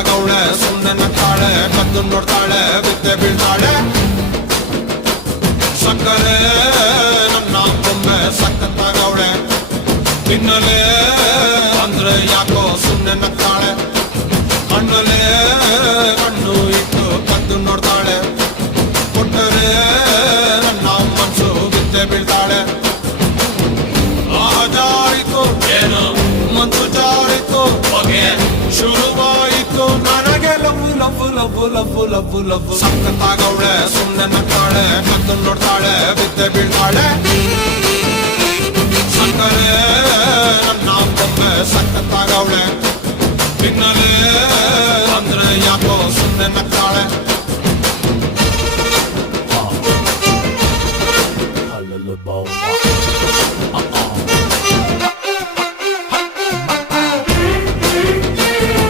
ಸಖತ್ತಾಗವಳೆ ಸುಮ್ಮನೆ ನಗ್ತಾಳೆ ಕದ್ದು ನೋಡ್ತಾಳೆ ಬಿದ್ದೆ ಬೀಳ್ತಾಳೆ ಸಕ್ಕರೆ ನನ್ನ ಬೊಮ್ಮೆ ಸಖತ್ತಾಗವಳೆ ತಿನ್ನಲೇ ಅಂದ್ರೆ ಯಾಕೋ ಸುಮ್ಮನೆ ನಗ್ತಾಳೆ ಕಣ್ಣಲ್ಲೇ ಕಣ್ಣು ಇಟ್ಟು ಕದ್ದು ನೋಡ್ತಾಳೆ ಕೊಟ್ಟರೆ ನನ್ನ ಮನಸ್ಸು ಬಿದ್ದೆ ಬೀಳ್ತಾಳೆ ಜಾರಿತು ಏನು ಮನ್ಸು ಜಾರಿತು ಹೊಗೆ ಶುರುವಾಯಿತು ನನಗೆ love love love love love love ಸಖತ್ತಾಗವಳೆ ಸುಮ್ಮನೆ ನಗ್ತಾಳೆ ಕದ್ದು ನೋಡ್ತಾಳೆ ಬಿದ್ದೆ ಬೀಳ್ತಾಳೆ ಸಕ್ಕರೆ ನನ್ನ ಬೊಮ್ಮೆ ಸಖತ್ತಾಗವಳೆ ತಿನ್ನಲೆ